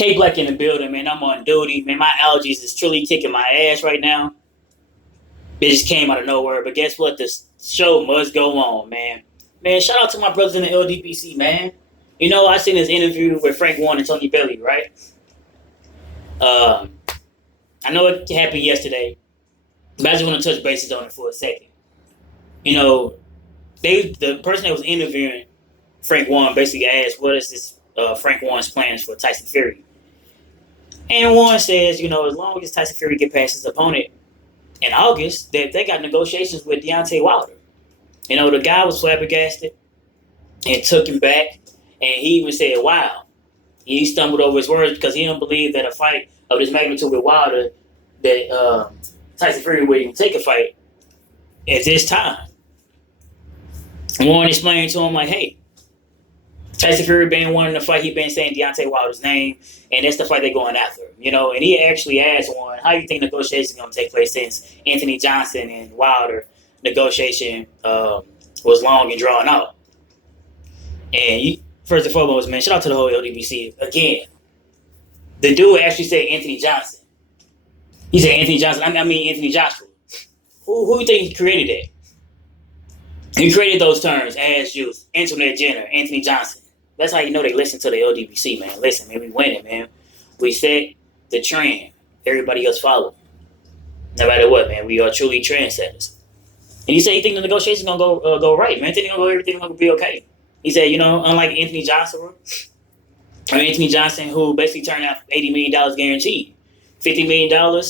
K Black in the building, man. I'm on duty, man. My allergies is truly kicking my ass right now. It just came out of nowhere, but guess what? This show must go on, man. Man, shout out to my brothers in the LDPC, man. You know, I seen this interview with Frank Warren and Tony Bellew, right? Um, I know it happened yesterday, but I just want to touch bases on it for a second. You know, the person that was interviewing Frank Warren basically asked, "What is this Frank Warren's plans for Tyson Fury?" And Warren says, as long as Tyson Fury get past his opponent in August, that they got negotiations with Deontay Wilder. The guy was flabbergasted and took him back, and he even said, "Wow." He stumbled over his words because he don't believe that a fight of this magnitude with Wilder, that Tyson Fury would even take a fight at this time. Warren explained to him like, "Hey, Tyson Fury been wanting to fight. He been saying Deontay Wilder's name, and that's the fight they're going after. And he actually asked Warren, "How do you think negotiations going to take place since Anthony Johnson and Wilder negotiation was long and drawn out?" And first and foremost, man, shout out to the whole LDBC again. The dude actually said Anthony Johnson. He said Anthony Johnson. I mean Anthony Joshua. Who do you think he created that? He created those terms: ass juice, Antoinette Jenner, Anthony Johnson. That's how you know they listen to the LDBC, man. Listen, man, we winning, man. We set the trend. Everybody else follow. No matter what, man, we are truly trendsetters. And he said he think the negotiations gonna go right, man. Everything gonna be okay. He said, unlike Anthony Johnson, who basically turned out $80 million guaranteed, $50 million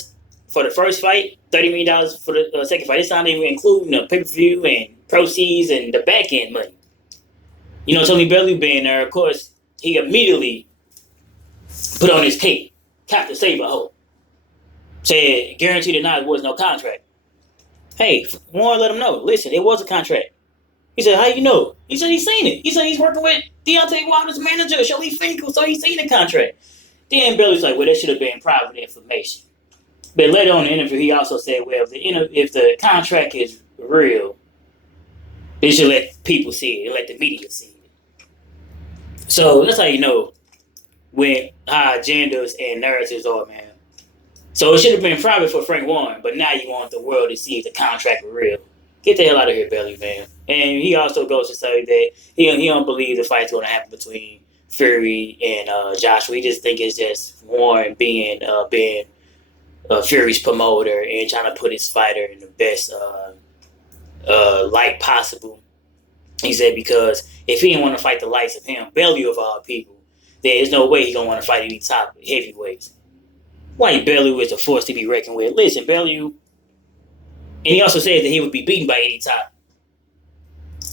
for the first fight, $30 million for the second fight. It's not even including the pay-per-view and proceeds and the back end money. Tony Bellew being there, of course, he immediately put on his cape, Captain Save a Hoe. Said, guaranteed or not, it was no contract. Hey, Warren let him know. Listen, it was a contract. He said, "How you know?" He said he's seen it. He said he's working with Deontay Wilder's manager, Shelly Finkel, so he's seen the contract. Then Bellew's like, "Well, that should have been private information." But later on in the interview, he also said, "Well, if the contract is real, they should let people see it, let the media see it." So that's how you know how agendas and narratives are, man. So it should have been private for Frank Warren, but now you want the world to see if the contract was real. Get the hell out of here, Bellew, man. And he also goes to say that he don't believe the fight's going to happen between Fury and Joshua. He just think it's just Warren being Fury's promoter and trying to put his fighter in the best light possible. He said because if he didn't want to fight the likes of him, Bellew of all people, there's no way he's going to want to fight any top heavyweights. Why Bellew is a force to be reckoned with. Listen, Bellew, and he also says that he would be beaten by any top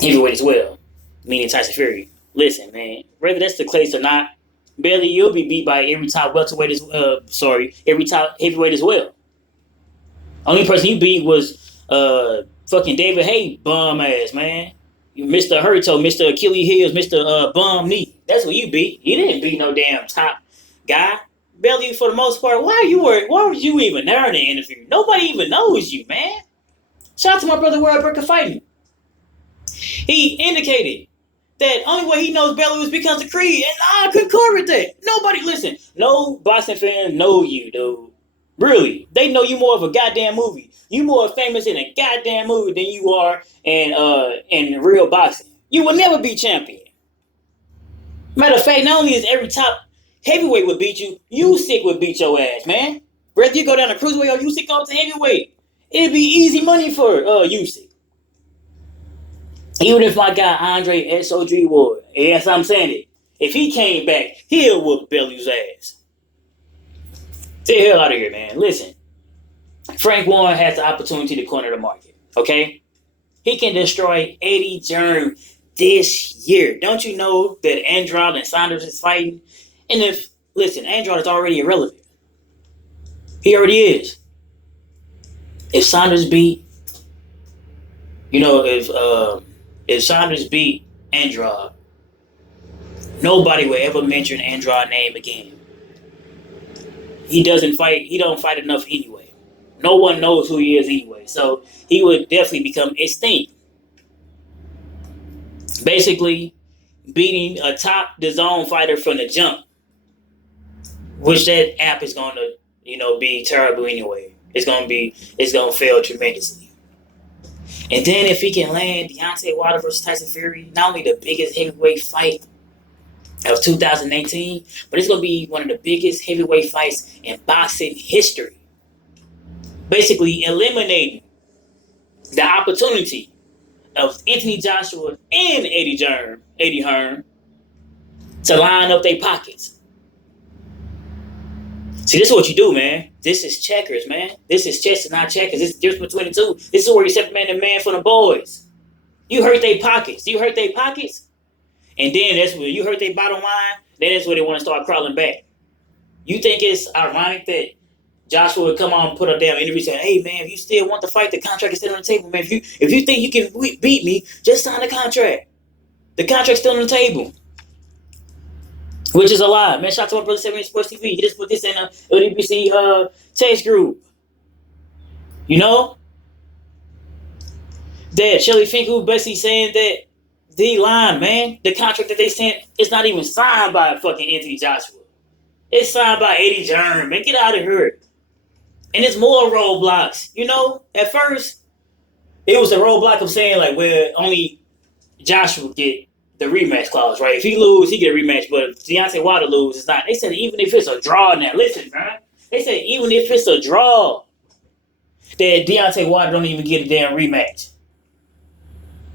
heavyweight as well, meaning Tyson Fury. Listen, man, whether that's the case or not, Bellew, you'll be beat by every top welterweight every top heavyweight as well. Only person you beat was fucking David Hay, bum ass, man. You Mr. Hurto, Mr. Achilles Heels, Mr. Bum Knee. That's what you beat. You didn't beat no damn top guy. Bellew, for the most part, why were you even there in the interview? Nobody even knows you, man. Shout out to my brother World Burger Fighting. He indicated that only way he knows Bellew is because of Creed, and I concur with that. No boxing fan know you, dude. Really, they know you more of a goddamn movie. You more famous in a goddamn movie than you are in real boxing. You will never be champion. Matter of fact, not only is every top heavyweight would beat you, Usyk would beat your ass, man. Whether you go down to cruiserweight or Usyk go up to heavyweight, it'd be easy money for Usyk. Even if my guy Andre SOG Ward, yes, I'm saying it, if he came back, he'll whoop Bellew's ass. Get the hell out of here, man. Listen, Frank Warren has the opportunity to corner the market, okay? He can destroy Eddie Hearn this year. Don't you know that Andrade and Saunders is fighting? And Andrade is already irrelevant. He already is. If Saunders beat, if Saunders beat Andrade, nobody will ever mention Andrade's name again. He don't fight enough anyway. No one knows who he is anyway. So he would definitely become extinct. Basically, beating a top DAZN fighter from the jump. which that app is going to, be terrible anyway. It's going to fail tremendously. And then if he can land Deontay Wilder versus Tyson Fury, not only the biggest heavyweight fight of 2018, but it's going to be one of the biggest heavyweight fights in boxing history. Basically eliminating the opportunity of Anthony Joshua and Eddie Hearn to line up their pockets. See, this is what you do, man. This is checkers, man. This is chess and not checkers. This is the difference between the two. This is where you separate the man from the boys. You hurt their pockets. You hurt their pockets, and then that's when you hurt their bottom line. Then that's where they want to start crawling back. You think it's ironic that Joshua would come on and put a damn interview saying, "Hey, man, if you still want to fight, the contract is still on the table, man. If you think you can beat me, just sign the contract. The contract's still on the table." Which is a lie, man. Shout out to my brother 7 Sports TV. He just put this in a LDBC text group. You know? That Shelly Finkel basically saying that the line, man, the contract that they sent is not even signed by fucking Anthony Joshua. It's signed by Eddie Hearn, man. Get out of here. And it's more roadblocks. At first, it was a roadblock of saying, like, well, only Joshua get the rematch clause, right? If he lose, he get a rematch. But if Deontay Wilder lose, it's not. They said even if it's a draw now. Listen, man. They said even if it's a draw, that Deontay Wilder don't even get a damn rematch.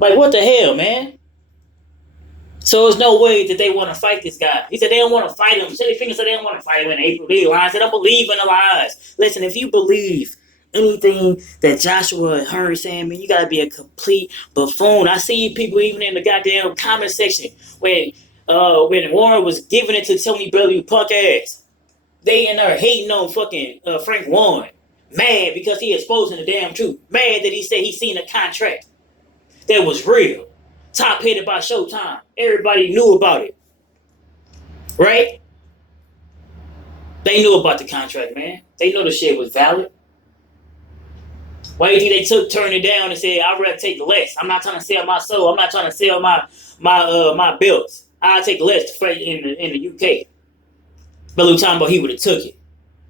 Like, what the hell, man? So there's no way that they want to fight this guy. He said they don't want to fight him. Shelly Finkel said they don't want to fight him in April. They lies. They don't believe in the lies. Listen, if you believe anything that Joshua and Hearn saying, man, you gotta be a complete buffoon. I see people even in the goddamn comment section when Warren was giving it to Tony Bellew punk ass. They in there hating on fucking Frank Warren. Mad because he exposing the damn truth. Mad that he said he seen a contract that was real. Top headed by Showtime. Everybody knew about it. Right? They knew about the contract, man. They know the shit was valid. Why do you think they turned it down and said, I'd rather take less? I'm not trying to sell my soul. I'm not trying to sell my belts. I'll take less to fight in the UK. Bellew talking about he would have took it.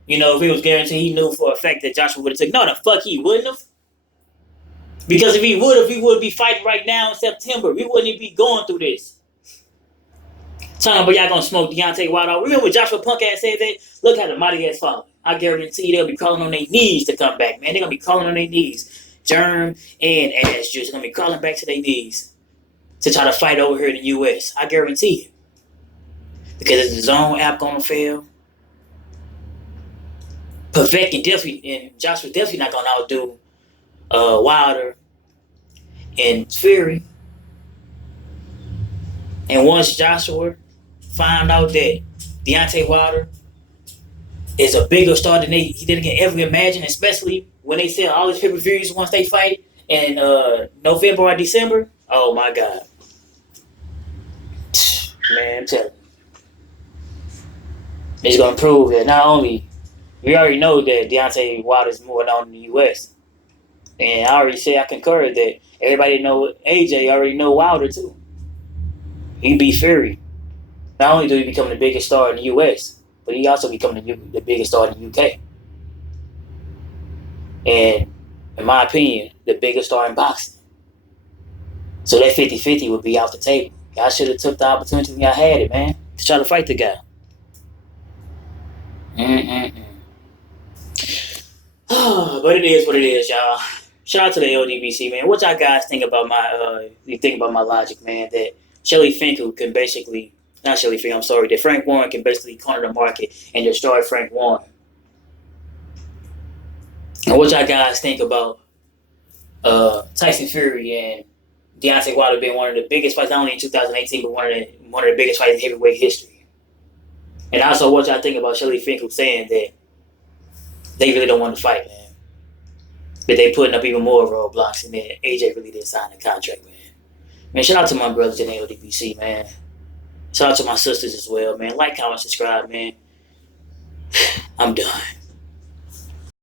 If it was guaranteed, he knew for a fact that Joshua would have took it. No, the fuck he wouldn't have. Because if he would be fighting right now in September. We wouldn't even be going through this. Talking about y'all gonna smoke Deontay Wilder. Remember when Joshua Punk ass said that? Look how the mighty ass following. I guarantee you they'll be crawling on their knees to come back, man. They're going to be crawling on their knees. Germ and Ash Juice are going to be crawling back to their knees to try to fight over here in the U.S. I guarantee you. Because is the Zone app going to fail? Pavek and Joshua's definitely not going to outdo Wilder and Fury. And once Joshua found out that Deontay Wilder is a bigger star than he didn't ever imagine, especially when they sell all these pay-per-views once they fight in November or December. Oh my God. Man, I'm telling you. It's going to prove that not only, we already know that Deontay Wilder is more known in the U.S. And I already say I concur that everybody know AJ already know Wilder too. He beat Fury. Not only did he become the biggest star in the U.S., but he also become the biggest star in the UK. And, in my opinion, the biggest star in boxing. So that 50-50 would be off the table. Y'all should have took the opportunity when y'all had it, man, to try to fight the guy. But it is what it is, y'all. Shout out to the LDBC, man. What y'all guys think about my logic, man, that Shelly Finkel can basically... Not Shelly Finkel, I'm sorry. That Frank Warren can basically corner the market and destroy Frank Warren. And what y'all guys think about Tyson Fury and Deontay Wilder being one of the biggest fights, not only in 2018, but one of the biggest fights in heavyweight history? And also what y'all think about Shelly Finkel saying that they really don't want to fight, man. That they putting up even more roadblocks and then AJ really didn't sign the contract, man. Man, shout out to my brothers in the LDBC, man. Shout out to my sisters as well, man. Like, comment, subscribe, man. I'm done.